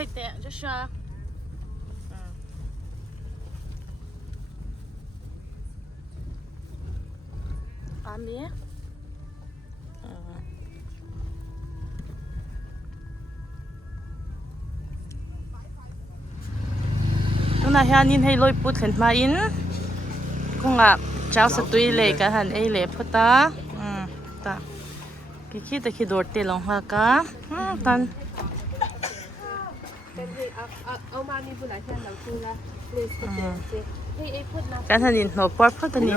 ให้เตะจะช้าอันนี้นั่นนะฮะนี่ให้ลอยปุดเห็นมาอินคงอ่ะเจ้าสตุยเล็กกันหันไอเล็บพุตาตาคิดแต่คิดโดดเตะลงหากะตันเอามามีบุหรี่แทนเราคือละเลยสเปนเซ่ให้ไอ้พูดนะการทันยินหัวปอดพุตานี่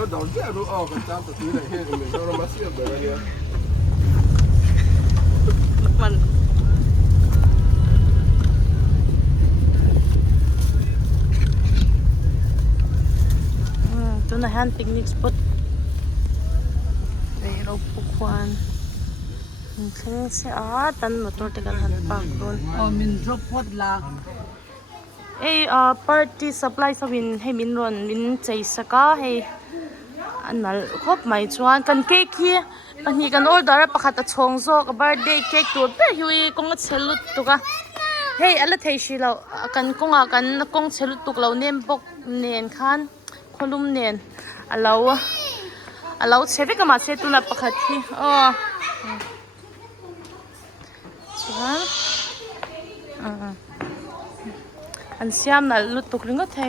มันตัวนั้นปิกนิกสปอตเราปุกวันเช่นเสียตันมาตัวเด็กกันหันปากโดนมินทรพดละปาร์ตี้ซัพพลายสวินให้มินรอนมินใจสักให้อันนั้นครบไหมชวนกันเค้กที่อันนี้กันออเดอร์ประคัตชงโซกับบัร์เดย์เค้กตัวเป้ยุยกงเชลุตตุกะเฮ้ยอะไรเทชิเรากันกงเชลุตตุกเราเนียนปกเนียนคันคนลุมเนียนเราเชฟก็มาเชตุนับประคัตที่ชวนอันเสียมน่ะลุตตุกริงก็เท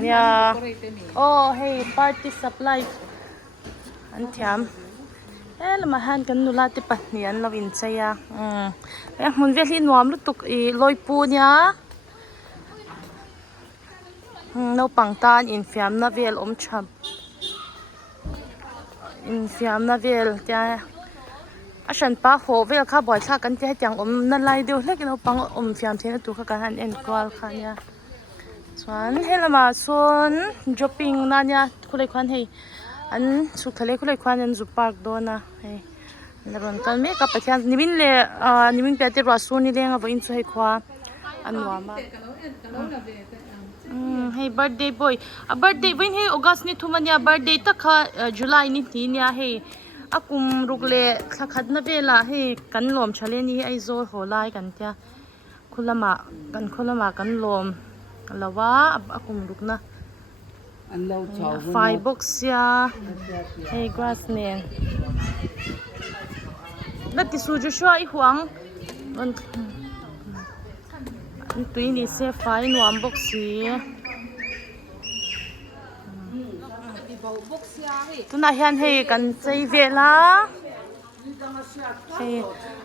เนี่ยเฮ้ยปาร์ตี้ซัพพลายอันเทียมแล้วมาหันกันนุลาติปันเนี่ยเราอินใจมันเวลีนวมลุตุกลอยปูเนี่ยเราปังตานอินฟิมนาเวลชับอินฟิมนาเวลเจ้าฉันป้าโหเวลข้าบ่อยข้ากันจะให้จังนั่นไรเดียวเล็กเราปังฟิมเทนตัวข้ากันหันเอ็นกวาลค่ะเนี่ยส่วนเฮลมาส่วนจ็อปปิ้งนั่นเนี่ยคุณเลยควันให้อันสุดทะเลคุณเลยควันอันจูพาร์คโดนนะเฮ้ยแล้วมันกันไม่กับไปที่นี่มินเลยนี่มินไปที่รัสซูนี่เลยอ่ะวันอินสุให้ขวาอันว่ามาให้ birthday boy birthday วันให้ August นี่ทุ่มเนี่ย birthday ตักค่ะ July นี่ทีเนี่ยให้อากุมรุกเล่สักขัดนั่นเวลาให้กันลมชาเลนี่ไอโซโหไลกันเจ้าคุณละมากันลมแล้วว่าอากุมรุกนะไฟบ็อกซ์ยาให้กราสเนียนแล้วที่สูจะช่วยหวังมันตัวนี้เสียไฟนวมบ็อกซ์ตัวนั้นยันให้กันใจเวลา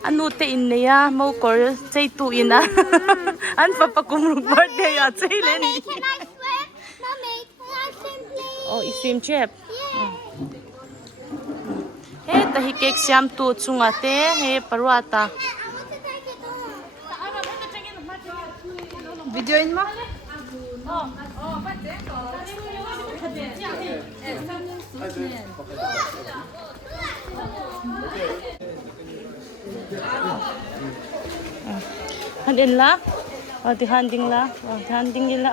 อันนู้นเตอินเนี่ยมัวกอร์ใจตัวอินนะอันฟ้าปะกุมรุกบาร์เดียใจเลยนี่อีซิมเจ็บเฮ้แต่ฮิเก็กซิมตัวจุงอาเต้เฮ้ปรวัตาวิดีโออินมาhandin la di handing la handing nila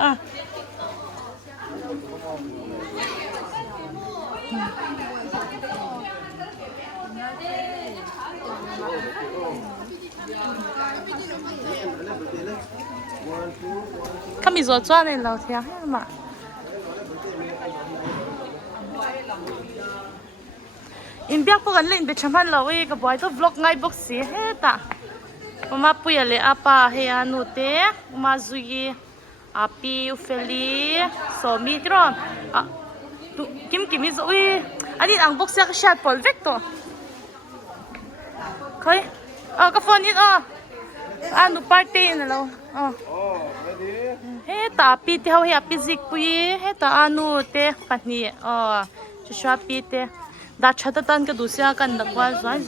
kami zo chuan in lo thia ma in biak po kan len be chaman lo ka boy to vlog ngai box si he ta mama puya le apa he anu te ma zuyi api ufeli so mi tron tu kim is ui ani ang box ya ka shot pol vector khoi ka phone it anu party na lo he ta pi te ho he api zik pui he ta anu te pani chu sha pi te da chata tan ka dusya kan dakwa zai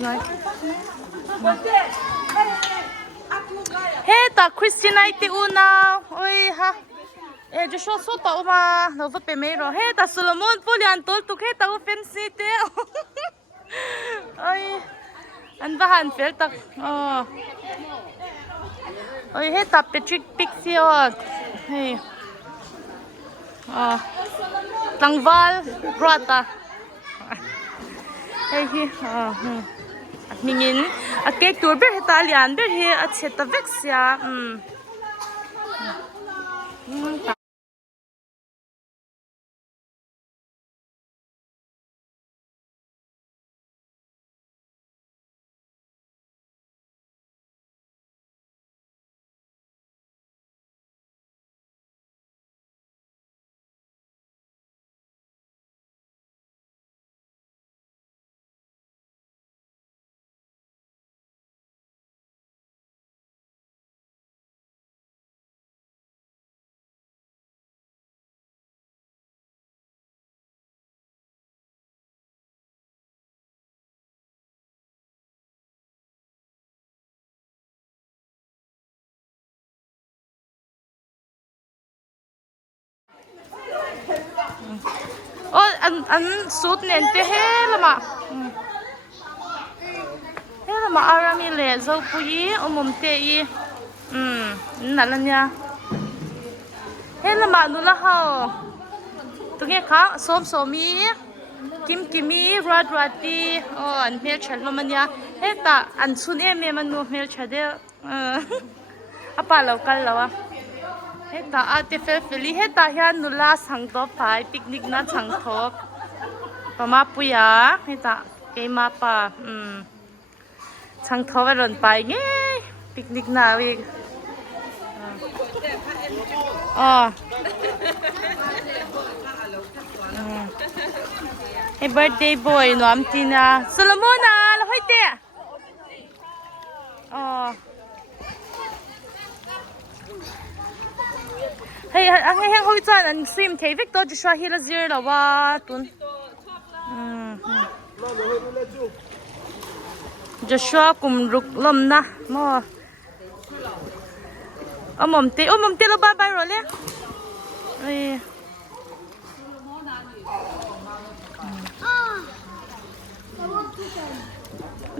he ta Christina ite una oi ha jo sho so ta uma no va pe mero he ta Solomon polian tol tu he ta fancy te oi an bahan fel tak oi he ta Patrick Pixie hey tangval grata hey hi mingin a cake tur ber heta lian ber he a cheta vexia an suit nen te he lama arami le zo pui omom te I nalanya he lama nu la ha tunge kha somi kimi rati an mel chal lo manya he ta an sun em manu mel chade apa lo kal lawa heta ate feli heta hian nula sangto pai picnic na changthok pama puya heta keima pa changthok ron pai nge picnic na wi hey birthday boy no amtina Solomona lo hoite hey hang hoi chan an sim thei vek to Joshua hila zir lawa tun Joshua kum ruk lom na mo omom te lo bye bye ro le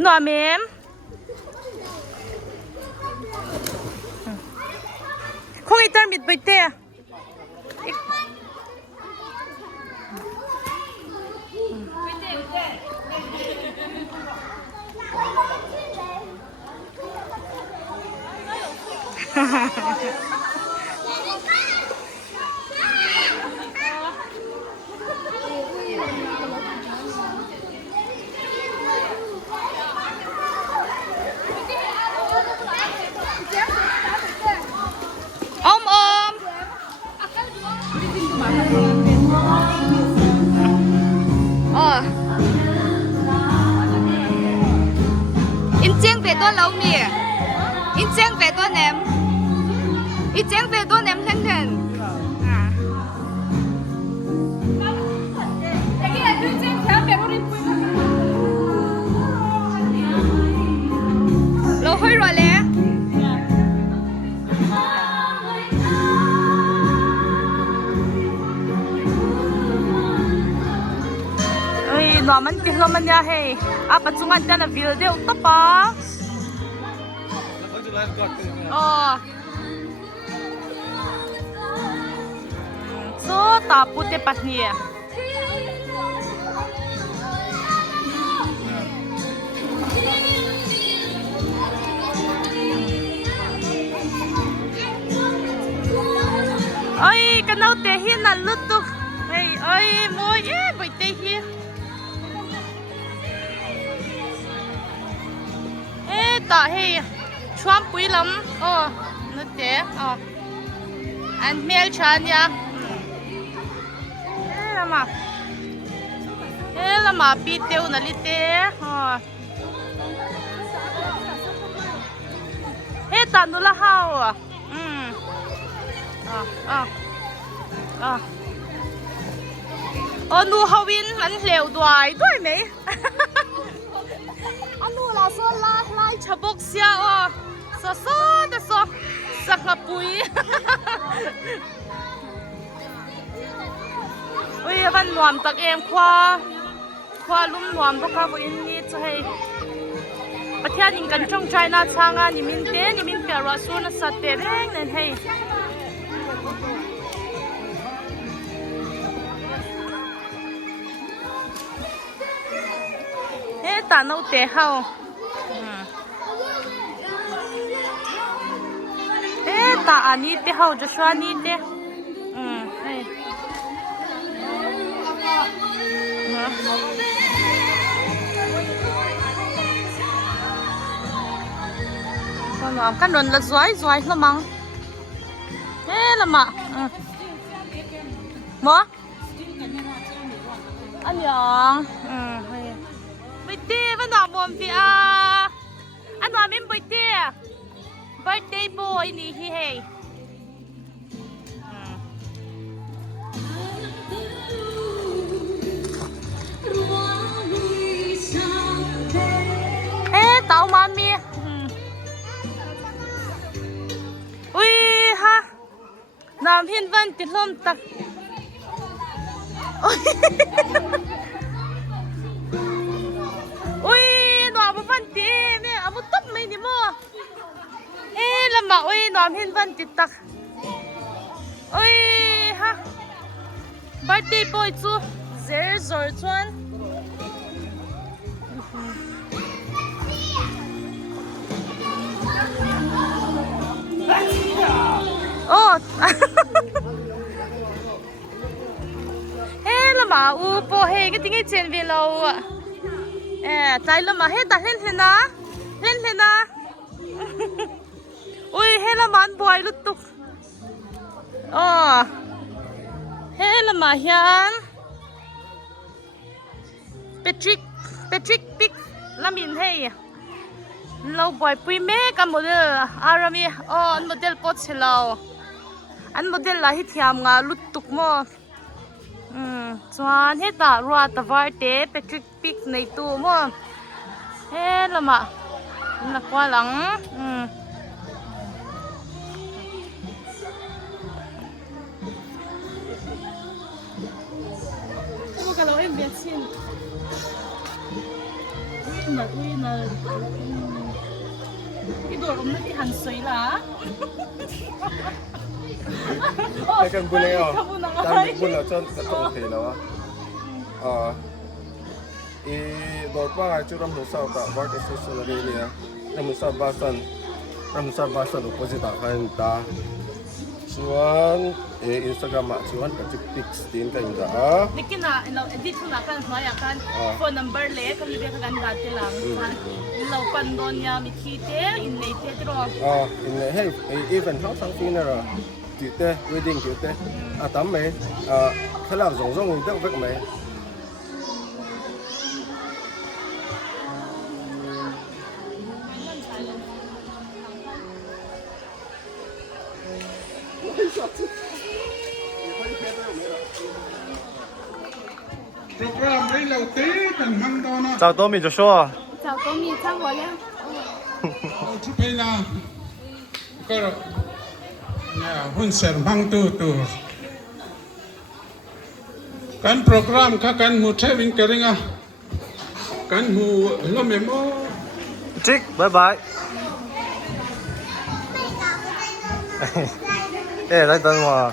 no mem không ai tar mit baite in cheng về tôi lâu mì in cheng về tôi ném in cheng về tôi ném thân thân lâu hơi rồi lẽ no man ti lo man ya he apa chungan tan a vil deu to pa so ta pute patni ai kanau te hi na lutuk hey ai mo ye bai te hi ta hey chuan pui lam nó te an mel chan ya lama pi teu na li te ta nu la hao nu hawin an hleu duai mai anu la so lai chabok sia so sakapui ui van nuam tak em khwa lum nuam to ka bo in ni chai pathian in kan chong China changa ni min pe ra su na sa te reng nen hei ta nấu té hao ta ani te hau Joshua ni te hey con làm căn luận là giỏi là măng thế là mà mà anh nhàng bây giờ vẫn làm mồm gì à anh nói mình bây giờ birthday boy ni hi hey tao mami ui ha Nam Hiên Vân tiền lom tắc ui nó mà Vân tì mẹ abu tấp mày đi mua ê làm mà ui Nam Hiên Vân tiền tắc ui ha birthday boy chú dễ rồi chuan oh hey là mà u po hey cái tiếng trên về lâu trái là mà hey ta lên na ui hey là mà anh boy lút tục hey là mà hiền Patrick Pick làm gì hey lâu boy pui mê cái model army anh model pot xe lâu anh model là hít thiam ngà lút tục mò choan hết ta rua ta var te Patrick Pick này tu mò hết là mà là qua lắng không có em biết xin mà cái đồ cũng cái hành suy là cái cần bún này à? Đang bún là cho cái tổ thể nào à? Ý đồ ba chú làm hồ sơ cả vart station ở đây nè, làm hồ sơ ba sân opposite hàng ta, chuan Instagram mà chuan cái pics tin cái đó. Đi cái nào,เรา edit ทุกอย่างกันnóiกัน phone number เล็กก็มีเบอร์กันได้ทีหลังเราปันโดนยามีที่เต้อินในเต้ตรงin này hey even how something nữa chị tê wedding chị tê tắm mày thế là rong mình chắc vất mày program đây đầu tiên thành măng to nó chào Tommy Joshua chào cô mi chào tôi lên chụp hình là có rồi nhà hun ser măng tu kan program kan mu training keringa kan mu lo memo Trick bye bye lại tân mà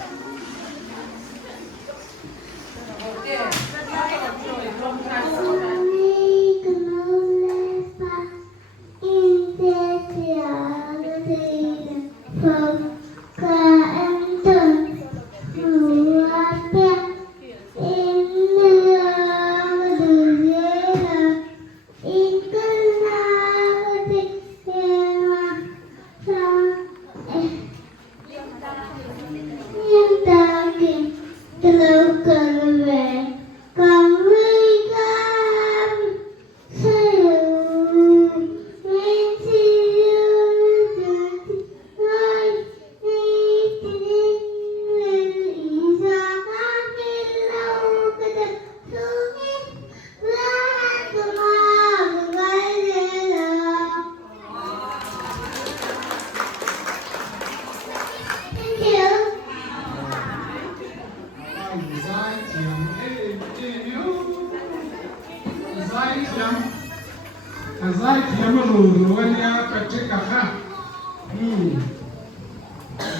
Azai tiama ruruannya kecil kakak.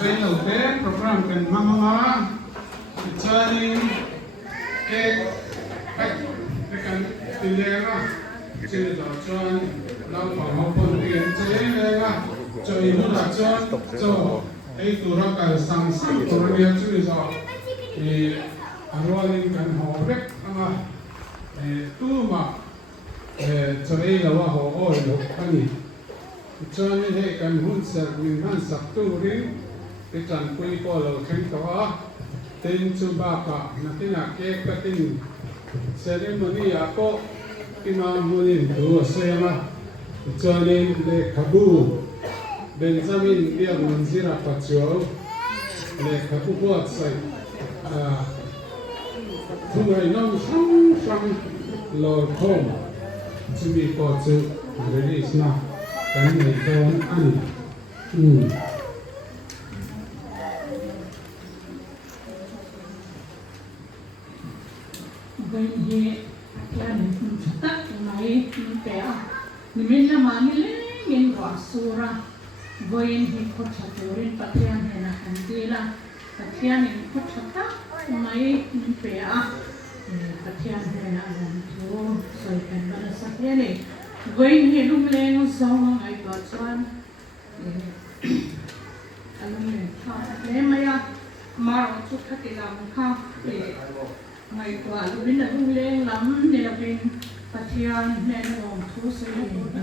Beliau deh program kan mama cari ke kan tilera ciri lacuan lau paham pun dia ciri lega ciri lacuan ấy tu ra cả sang sang tu ra nhiều chứ sao thì arwalin kan ho rek ama tu mà cho đây là họ ôi được cái gì cho nên hệ kan hun ser mình han sắc tu ri cái trần quy có là khen đó tên chú ba cả na cái nào cái tin ceremony ako imamulin tu sema cho nên để kabu Benjamin dia menjira pacuau le kabu buat sai tungai nong sang lo thom chumi ko chu release na kan nei ton an Vậy thì là mình tất này mình phải mình làm mà mình lên mình gọi sura vậy thì có thật rồi bắt đầu này là hành vi là bắt đầu mình có thật này mình phải bắt đầu này là làm cho rồi cái đó là sắc này vậy thì lúc lên xong ngày có chuyện anh mình thao để mà chút khác thì làm khác để ngày qua lúc đến là lúc lên lắm để là bên phát hiện nên lòng thu xây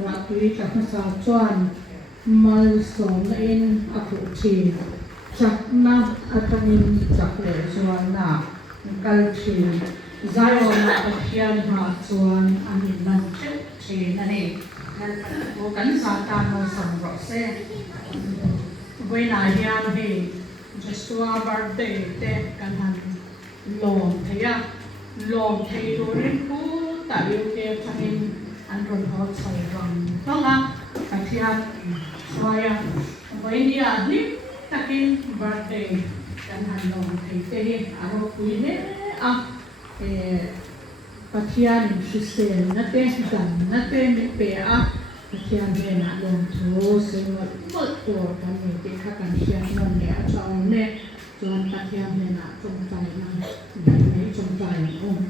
và tùy các sao chuẩn mal sống lên áp dụng chắc na atamin chắc lệ chuẩn na cal chi giải na phát hiện hạ chuẩn anh làm chết chi này vô cảnh sa tan nó sống rõ xe với lại hiện thì Joshua birthday te kan han lom thấy rồi đến cú tại yêu kêu thằng anh rồi họ xây rong đó là cái gì vậy vậy đi à đi ta kinh birthday kan han lom thấy thế anh có quý hết cái gì anh suy nát mình bé cái gì anh là lom thô sinh mất tuổi cái này thì các anh chị em mình để cho nên cho anh ta theo này là trong tay này đấy trong tay ông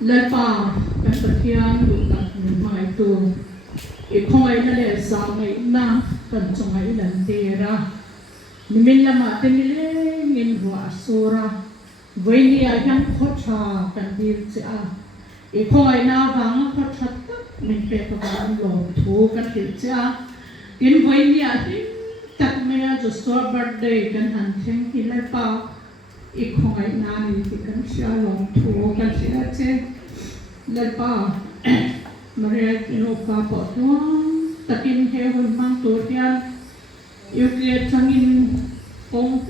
lấy pa cái ta theo được đặt mình mai tu ít không ai là để sao ngày na cần trong ngày lần đi ra mình làm mà tên mình nhìn hoa sura với đi ai đang khó cha cần đi chứ ít không ai nào vắng khó cha mình phải có cái lòng thú cái gì chứ in với đi ai tak maya Joshua birthday kan han theng ki lai pa ik khongai na ni ti kan sia long thu kan sia che lai pa maria no pa po to takin he hun mang to tian yêu kia changin kong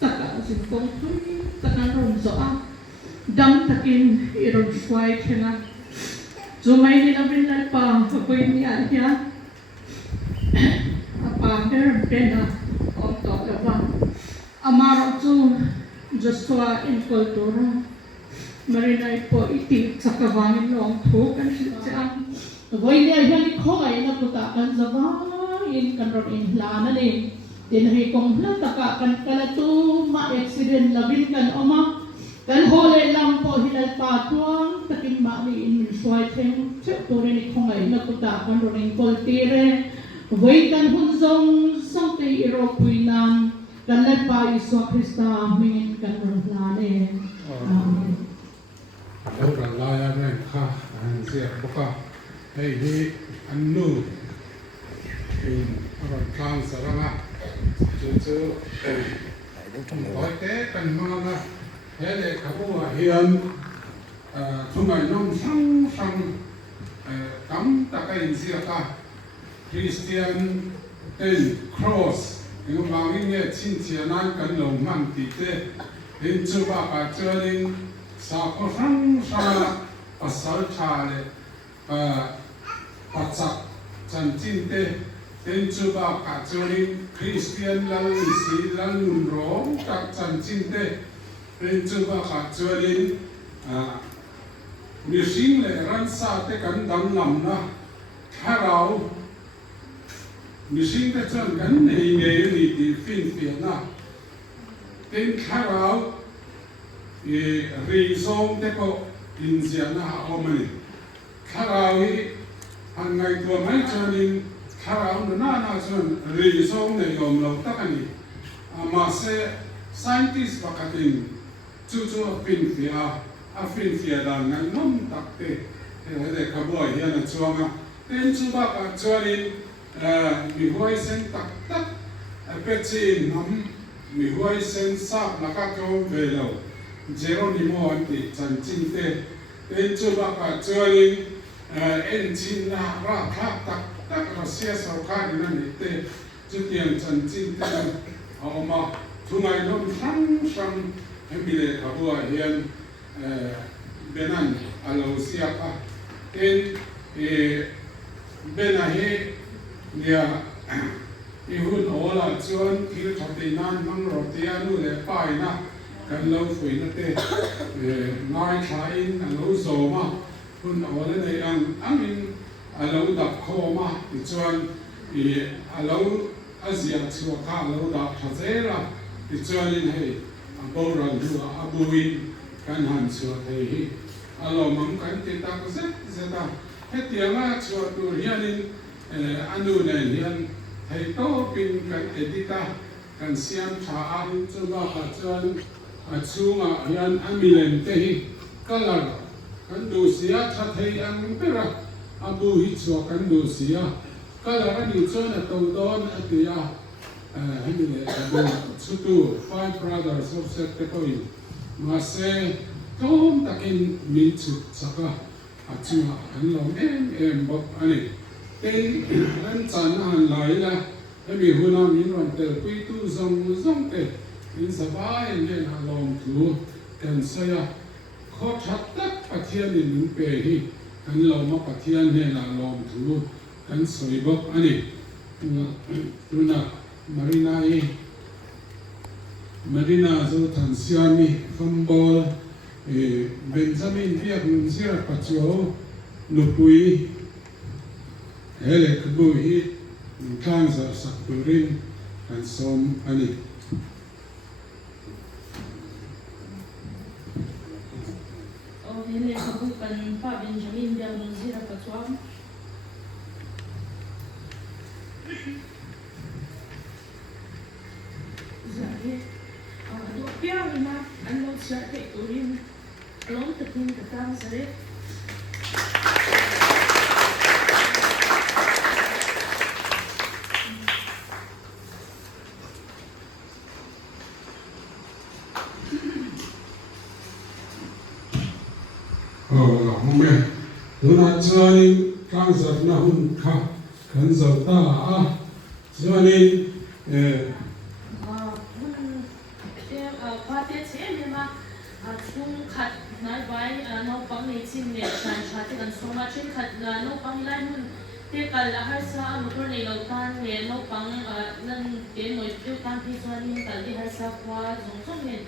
taka sin kong thui takan ron zo a dam takin iron swai thena zumai ni na bin lai pa ko ni a ya Pamer pena onto eva amaro tu Joshua in kultura marina po iti sakawangin long thu kan siya voi dia hian khoi na puta kan zawa in kan ron in lana ni tin hi kong hla taka kan kala tu ma accident labin kan oma kan hole lam po hilal pa tuang takin ma ni in min swai theng che tore ni khongai na puta kan ron in kultire với căn hôn dòng song tây iro quy nam căn lệ pa Isu Krista min căn rong la ne đâu là lai anh em kha anh sẽ bốc hey hi anh nu in ở trong saranga chú nói thế cần mang ra thế để các cô hiền chúng mày nông sang cắm ta cái gì cả Christian tên cross những mang những nghe chính trị nan cần lòng mang tị thế đến chưa ba cả chưa đến sao có sang pasal cha lệ pasal chân chính thế đến chưa ba cả chưa đến Christian lăng sĩ lăng rong các chân chính thế đến chưa ba cả chưa đến người sinh lệ ran sa thế cần đâm nằm na thay vào mình sinh ra chân gắn nghề nghề gì thì phiền na tên khai báo rì sông thế có in diện na họ mình khai báo hàng ngày tuổi mấy cho nên thằng nó na chọn result này gồm lâu tất cả này mà sẽ scientist và các tin chú pin phía đàn ngắn nôm tắc tê để các boy hiện là chuông à tên chú bác cho nên bị hoài sen tắc tắc cái gì nắm bị hoài sen sáp là các câu về lâu Geronimo anh thì chân chính tê tên chú bác cho nên engine là ra tháp tắc tắc Russia sau khai đến này tê chú tiền chân chính tê mà thu ngày nó thăng em bị lệ cả bùa hiện bên anh Malaysia à tên bên này nia ihun ola chuan thil thatinan mang rotia nu le pai na kan lo fui na te ngai thain an lo zo ma hun ola nei angin alo dap kho ma ti chuan alo azia chua kha lo da thazera ti chuan in hei boran du abuin kan han chua thei hi alo mam kan ti ta ko zeta hetianga chua tu hianin anu ne hian thei to pin kan edita kan siam tha an chuba ka chuan achunga hian amilen te hi color kan du sia tha thei ang pera abu hi chua kan du sia color ani chuan a to don atia hamile abu chutu five brothers of secretary ma se tom takin min chu chaka achunga kan lo em bok ani tên anh chán han lại là em bị hôn nam những đoàn tờ quy tu dòng tệ in sa ba em nghe là lòng thú cần xây khó thắt tất bát thiên in những bề hi cần lòng mà bát thiên nghe là lòng thú cần soi bốc anh ấy tuna Marina zo thành siani football Benjamin Việt mình sẽ là bắt chước nụpui hele kubu hi kang za sakturin kan som ani hele kubu kan pa Benjamin dia muzira patwam zari do piano ano siya kay turin along takin katang sare không biết tôi nói cho nên càng giật nó hôn khá cần giật ta cho nên qua tiết sẽ nhưng mà chung khát nói với nấu bánh này xin nè sản xuất thì cần số mà chuyên khát nấu bánh lại hơn thế cả là hai sao một con này đầu tan nè nấu bánh nên đến nồi tiêu tan thì cho nên cả đi hai sao qua dùng xong nè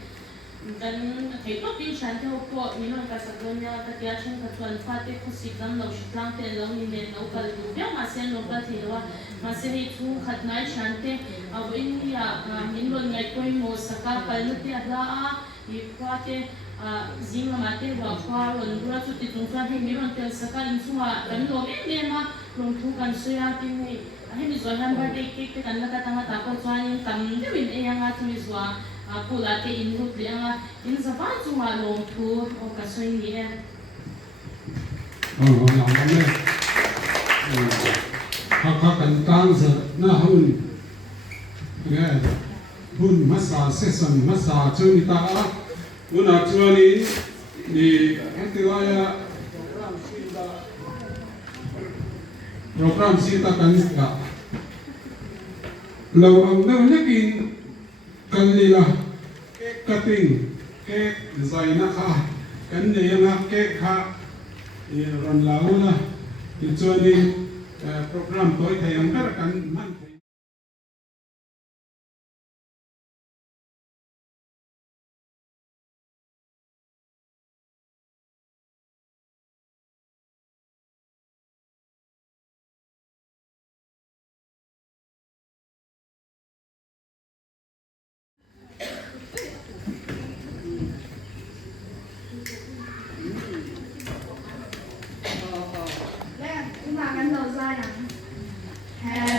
dan thấy tốt tin sản theo bộ mình nói cả sản phẩm nhà các nhà trên các tuần phát tiếp khu xịt lắm lâu xịt lắm tiền lâu mình đến lâu cả đủ biết mà xem lâu cả thì đó mà xem đi thu khát nãy sản thế với như là mình luôn ngày quay một sắc cái nước tiệt ra thì qua thế riêng mà thế và qua luôn vừa chút thì chúng ta hay mình luôn tiền sắc in xuống cái lâu em mà luôn thu cần suy thì này hay mình rồi ham bát đi cái cần là cái tăng ta có cho nên cầm cái mình em ăn thì mình rồi pula te in lut leanga in zava chunga long thu o ka soi ni e làm cái các cần tăng giờ na hun nghe hun massage session massage cho người ta muốn là cho đi cái thứ hai program sita kan cả lâu ông đâu nhắc in kan lila cutting cake design kha kan ne nga cake kha ran launa ti choni program toi thayam kar kan man chúng ta gắn đầu dây này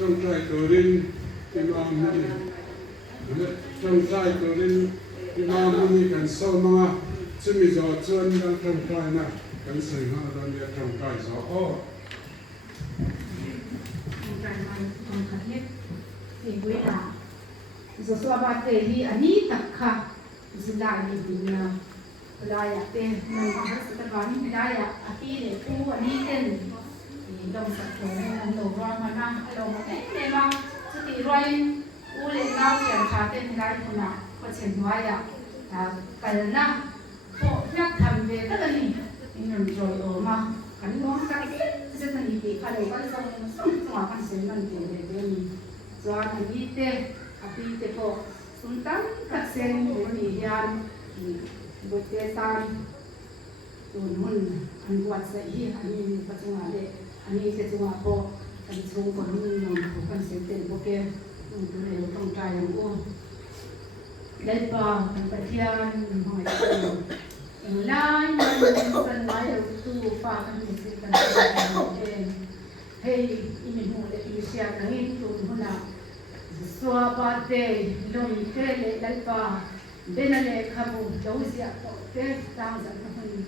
trong trai cờ lên imam này trong trai cờ lên imam này cần sâu mà chứ mình giờ chân đang trong trai nè cần sửa hạ đang đi trong trai gió giờ xóa bát tê hi anh ấy tập khá zilai ni dunia laya tê mình đã sẽ tập anh laya api để tu anh ấy tên đồng sạch của anh đầu ra mà năng đầu mà thế này mà chứ thì rồi u lên nào tiền trả tiền cái thôi nào có tiền ngoài cái nào có nhắc thầm về tất cả đi mình rồi ở mà cái nó cái sẽ thành gì thì cái đấy cái xong mà cái sẽ thành tiền về mình rồi anh đi tê api tê có sultan các sen của mình yan bột tê tan tuần hun anh quạt sẽ hi anh bắt chung à đấy anh sẽ chung à po anh chung còn mình nó còn sẽ tiền bộ kia tụi này trong trai làm uông đây ba thằng bạch thiên hỏi lại mình cần nói được tu pha anh sẽ cần hey mình muốn để đi xem nó in tuần hun nào xóa ba tê lôi tê lệ đây ba bên này khabu đâu sẽ có tê đang dẫn hơn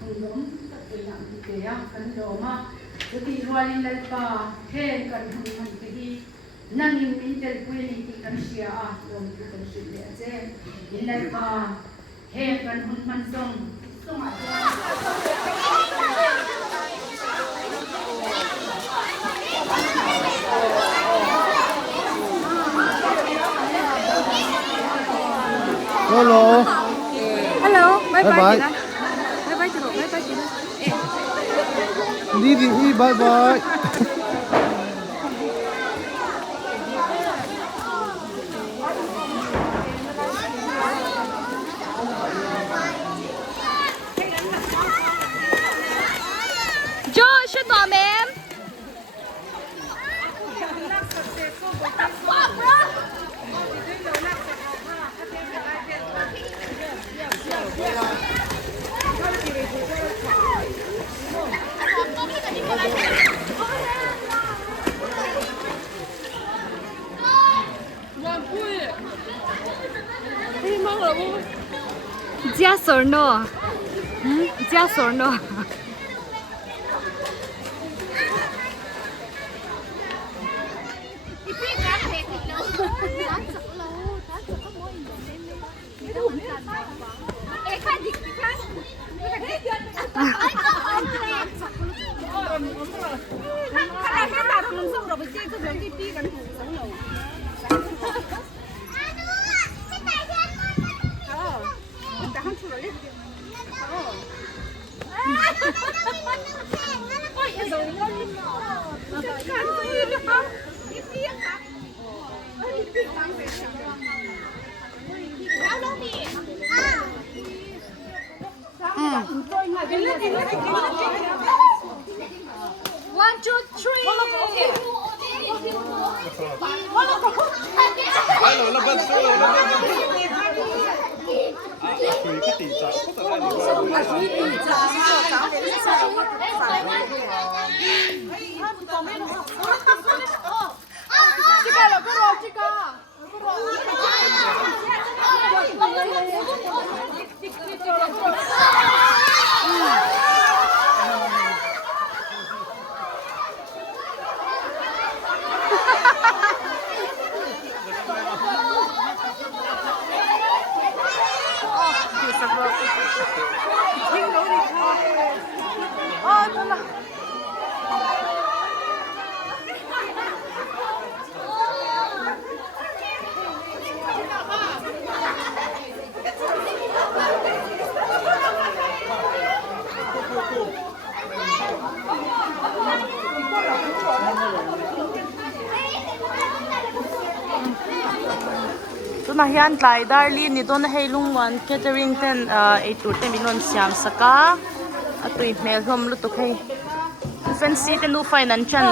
hơn lắm cái làm cái á cái đồ mà jadi rualin lalpa hen kan hang kidi nang yung interquality kan siya dom kan siya je in lalpa hen kan hun man song Hello. Hello, bye Bye bye. bye chị bye bye chị bye bye chị Đi đi bye bye. Jo, shoot on em. Yes or no? Yes or no? One, two, three. Hello, laban solo, laban. Tùy cái tỷ trọng có thể là Ha ha ha! มาฮิอันไลดาร์ลีนี่โดนให้ลุงวันแคเทอริงเต็นไอตูเต็มินวนสยามสกาตุยเมลลมลุตุกให้เฟนซีเต็นดูไฟนันชัน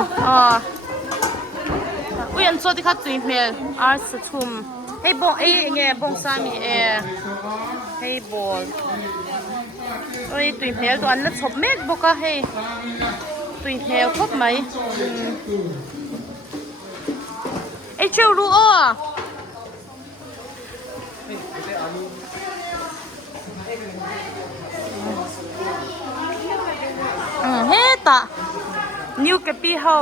อุยันโซติขัดตุยเมลอาร์สทุมให้บงเงี้ยบงสามีให้บอลตุยเมลตัวอันนั้นชอบเมกบอกว่าให้ตุยเมลครบไหมไอเจ้ารู้เฮ้ตานิวกับพี่เขา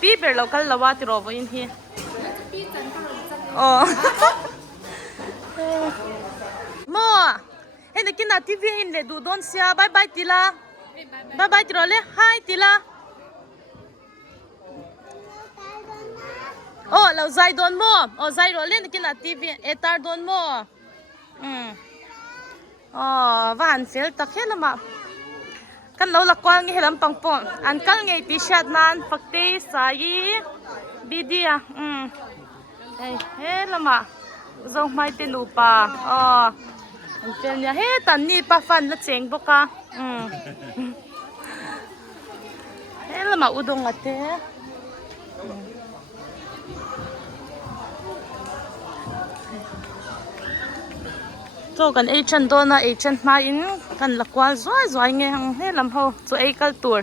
พี่เบลเรากันละว่าที่รอไว้ยินทีอ๋อมั่วเห็นกินอาทีวีเห็นเลยดูโดนเสียบายบายทีละบายบายทีละเลยไฮทีละโอ้เราใจโดนมั่วโอ้ใจเราเล่นกินอาทีวีตาโดนมั่วอ๋อว่าอันเฟลตะแค่ละมากันเราละกวางงี้เห็นลำปังปอนอันกันไงตีชัดนั้นปักเตยสายบีดีเฮ้ละมาจงไม่ติลูปาอ๋อเป็นยังเฮ้ตันนี่ปะฟันละเจงบกะเฮ้ละมาอุดงอ่ะเต้โจกันฉันโดนฉันมาอินกันละกว่าสวยไงเฮ้ลำเขาตัวกัลตัว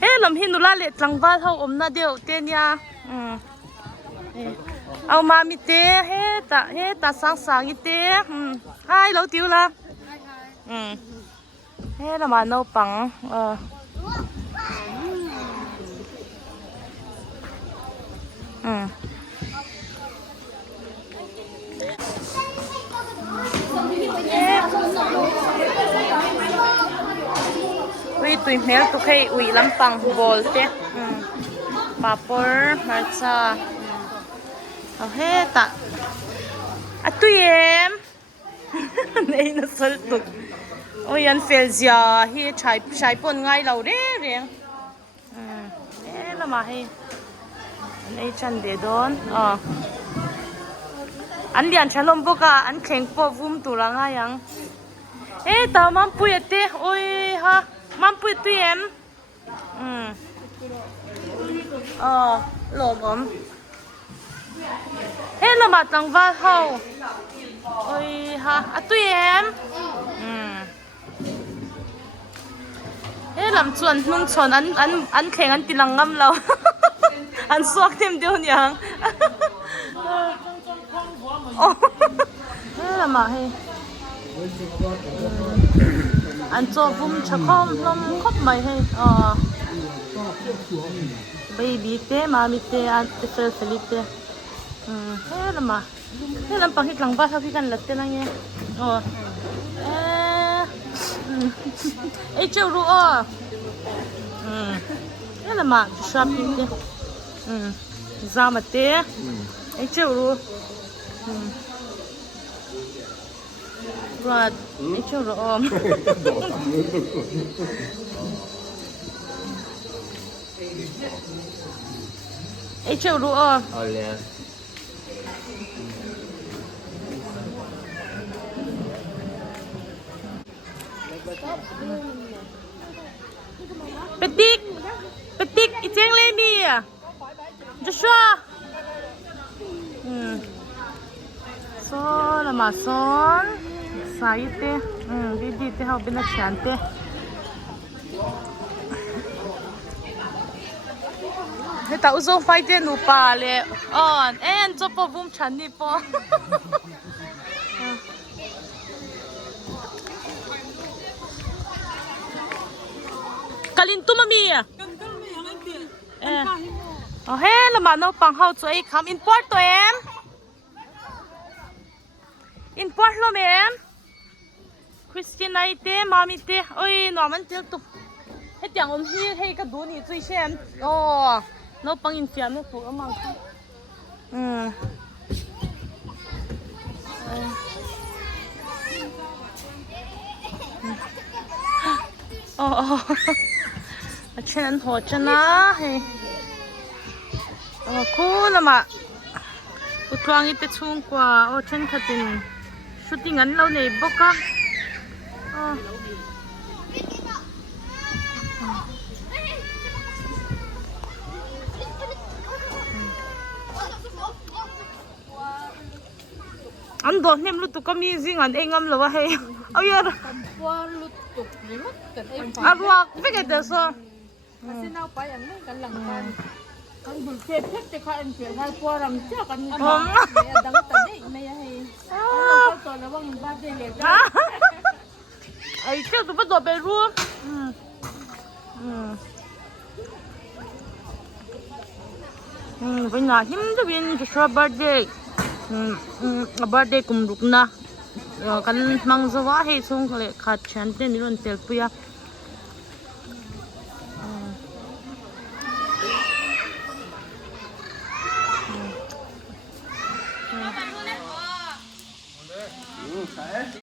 เฮ้ลำหินุลาเล็ดหลังบ้านเขาน่าเดียวเตียนยาเอามามิเตเฮ้ตาสังอิเตให้เราติวละเฮ้ละมาโนปังตุยเมลตุกให้อุยลำปังบอลเต้ปาปอร์มาร์ซ่าเฮ้ตาตุยนี่น่าสนตุกโอ้ยันเฟลเซียเฮ้ใช้ปนไงเราเรียงเฮ้ละมาให้ฉันเดดอนอันเดียนฉันลมปกะอันแข็งปอวุ้มตัวละไงยังตามันปุยเตะโอ้ยฮะมันปุยตุยหลอมละมาตั้งว่าเขาโอ้ยฮะตุยลำชวนนุ่งชวนอันแข็งอันติลังงำเราอันสวกเต็มเดียวยังละมาให้อันโจบุ้มชะคอมลมคบไม่ให้เบบี้เต้มามิเต้อันเฟลลิเต้ละมาลำปังให้หลังบ้านเขาพี่กันลัดเต้นั่งเงี้ยเจ้ารู้ละมาชอบพี่เต้ซามาเต้เจ้ารู้รัดเจ้ารู้เจ้ารู้เอาเลยPetikอีเจงเลยมีจะชัวซ้อนละมาซ้อนสายเต้ดีเต้เขาเป็นนักฉันเต้เฮ้ยแต่อุโซไฟเต้หนูป่าเลยจะปอบุ้มฉันนี่ปอกาลินตุมามีเฮ้ละมาโนปังเขาช่วยคำอินพอร์ตตัวอินพอร์ตloคริสตินาเต้มามิเต้โอ้ยหนอมันเจอตุกให้จังอมฮีให้กระดูนี่ช่วยเช่นโนปังอินเฟียนตัวมั่งเช่นหัวชนะเฮ้ คูละมาอุทวงอิตชุ่งกว่าโอ้ฉันขัดตินชุดที่งั้นเราในบกะอันโดนเนี่ยมลุตุก็มีสิ่งอันเองงั้นหรอวะเฮ้ยเอาเยอะ ว่าลุดตุกนี่มันเกิดเอง อันว่าไม่เกิดเดือดซะ kasi na pa yan may kalangkan kan bulket te ka en pe har poram cha kan ni ma ya dang ta de me ya he ano to na bang ba de le ga ไอ้เจ้าตัวตัวไปรู้เป็นหน้าหิมจะเป็นจะชอบบัดเดย์บัดเดย์กุมรุกนะกันมังสวะให้ส่งเลยขาดฉันเต้นนี่รอนเตลปุย